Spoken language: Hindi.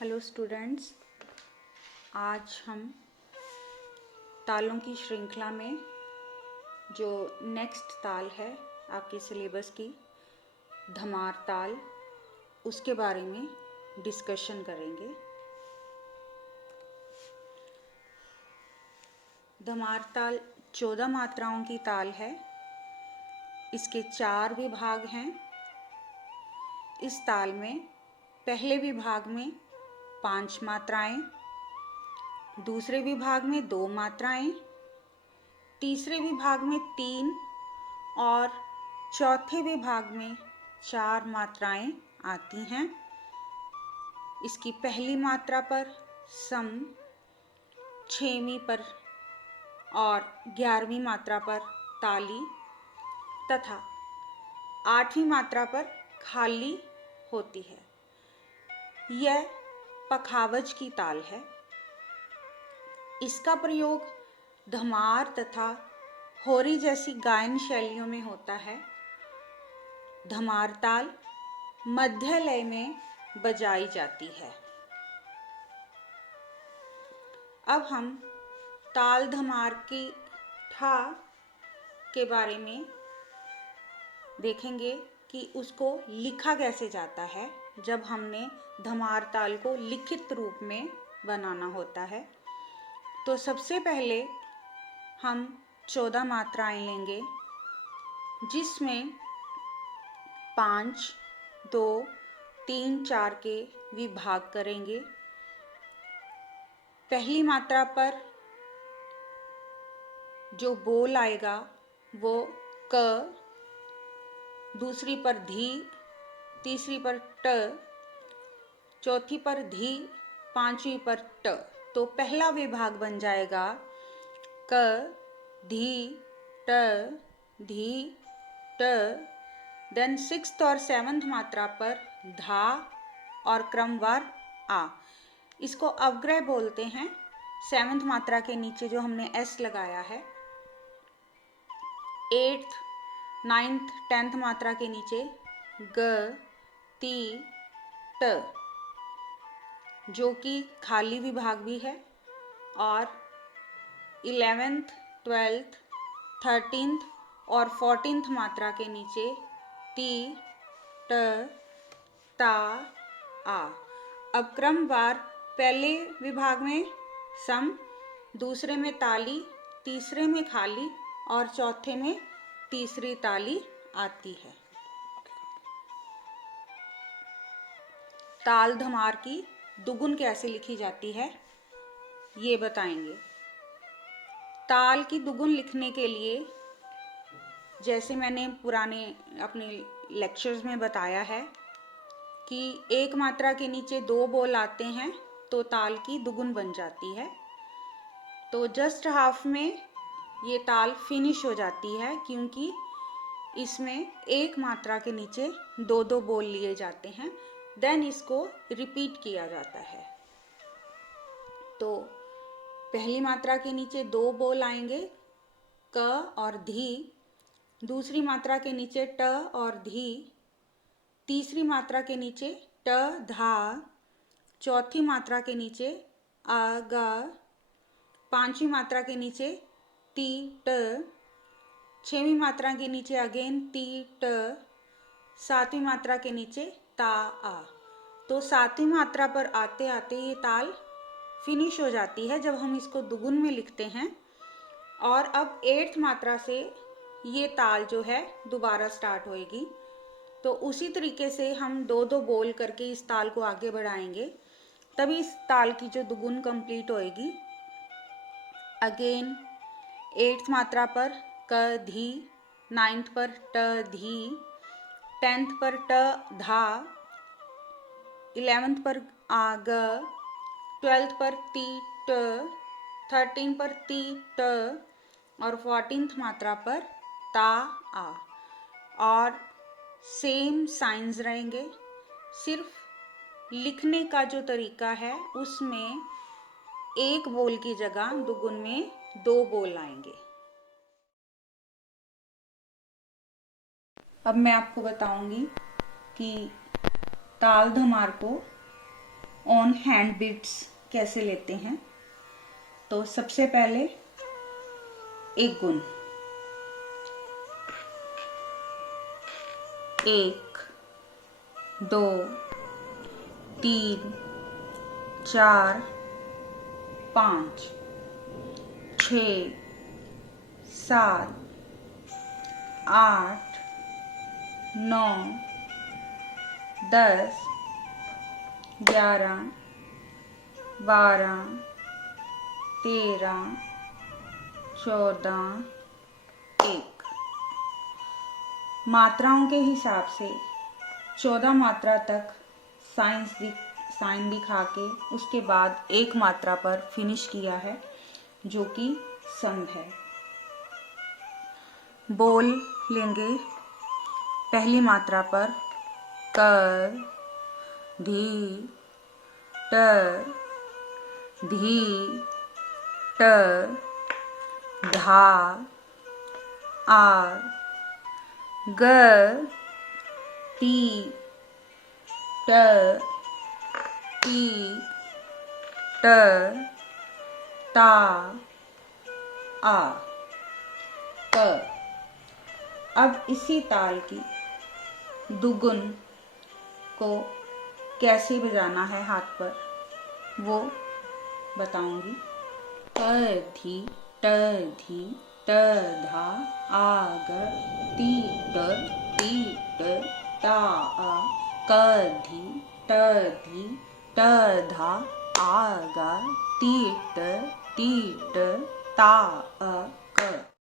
हेलो स्टूडेंट्स, आज हम तालों की श्रृंखला में जो नेक्स्ट ताल है आपके सिलेबस की धमार ताल, उसके बारे में डिस्कशन करेंगे। धमार ताल 14 मात्राओं की ताल है। इसके 4 विभाग हैं। इस ताल में पहले विभाग में 5 मात्राएं, दूसरे विभाग में 2 मात्राएं, तीसरे विभाग में 3 और चौथे विभाग में 4 मात्राएं आती हैं। इसकी पहली मात्रा पर सम, 6वीं पर और 11वीं मात्रा पर ताली तथा 8वीं मात्रा पर खाली होती है। यह पखावज की ताल है। इसका प्रयोग धमार तथा होरी जैसी गायन शैलियों में होता है। धमार ताल मध्य लय में बजाई जाती है। अब हम ताल धमार की ठा के बारे में देखेंगे कि उसको लिखा कैसे जाता है जब हमने धमार ताल को लिखित रूप में बनाना होता है। तो सबसे पहले हम 14 मात्राएं लेंगे, जिसमें 5, 2, 3, 4 के विभाग करेंगे। पहली मात्रा पर जो बोल आएगा वो क, दूसरी पर धी, तीसरी पर ट, चौथी पर धी, 5वीं पर ट। तो पहला विभाग बन जाएगा क, धी, ट, धी, ट। देन 6th और 7th मात्रा पर धा और क्रमवार आ। इसको अवग्रह बोलते हैं। 7th मात्रा के नीचे जो हमने एस लगाया है। 8th, 9th, 10th मात्रा के नीचे ग, ती, ट, जो कि खाली विभाग भी है। और 11th, 12th, 13th और 14th मात्रा के नीचे ती, ट, ता, आ। अब क्रमवार पहले विभाग में सम, दूसरे में ताली, तीसरे में खाली और चौथे में तीसरी ताली आती है। ताल धमार की दुगुन कैसे लिखी जाती है ये बताएंगे। ताल की दुगुन लिखने के लिए जैसे मैंने पुराने अपने लेक्चर्स में बताया है कि एक मात्रा के नीचे 2 बोल आते हैं तो ताल की दुगुन बन जाती है। तो जस्ट हाफ में ये ताल फिनिश हो जाती है, क्योंकि इसमें एक मात्रा के नीचे 2-2 बोल लिए जाते हैं। देन इसको रिपीट किया जाता है। तो पहली मात्रा के नीचे 2 बोल आएंगे, क और धी। दूसरी मात्रा के नीचे ट और धी। तीसरी मात्रा के नीचे ट, धा। चौथी मात्रा के नीचे आ, गा। 5वीं मात्रा के नीचे ती, ट। 6वीं मात्रा के नीचे अगेन ती, ट। 7वीं मात्रा के नीचे ता, आ। तो 7वीं मात्रा पर आते आते ये ताल फिनिश हो जाती है जब हम इसको दुगुन में लिखते हैं। और अब 8th मात्रा से ये ताल जो है दोबारा स्टार्ट होएगी। तो उसी तरीके से हम 2-2 बोल करके इस ताल को आगे बढ़ाएंगे, तभी इस ताल की जो दुगुन कंप्लीट होएगी। अगेन 8th मात्रा पर क, धी, 9th पर ट, धी, 10th पर ट, धा, 11th पर आ, ग, 12th पर ती, ट, 13 पर ती, ट और 14th मात्रा पर ता, आ। और सेम साइंस रहेंगे, सिर्फ लिखने का जो तरीका है उसमें एक बोल की जगह दुगुन में 2 बोल आएंगे। अब मैं आपको बताऊंगी कि ताल धमार को ऑन हैंड बीट्स कैसे लेते हैं। तो सबसे पहले एक गुण, 1 2 3 4 5 6 7 8 9 10 11 12 13 14 1। मात्राओं के हिसाब से 14 मात्रा तक साइन दिखा के उसके बाद एक मात्रा पर फिनिश किया है, जो कि सम है। बोल लेंगे पहली मात्रा पर कर, धी, टर, धी, टर, धा, आर, ग, टी, ट, टी, ट, ता, आ, क। अब इसी ताल की दुगुन को कैसे बजाना है हाथ पर, वो बताऊंगी। ट धी, ट धी, ट धा, आ ग, ती ट, ता आ, क धी, ट धी, ट धा, आ गा, ती ट, ता आ क।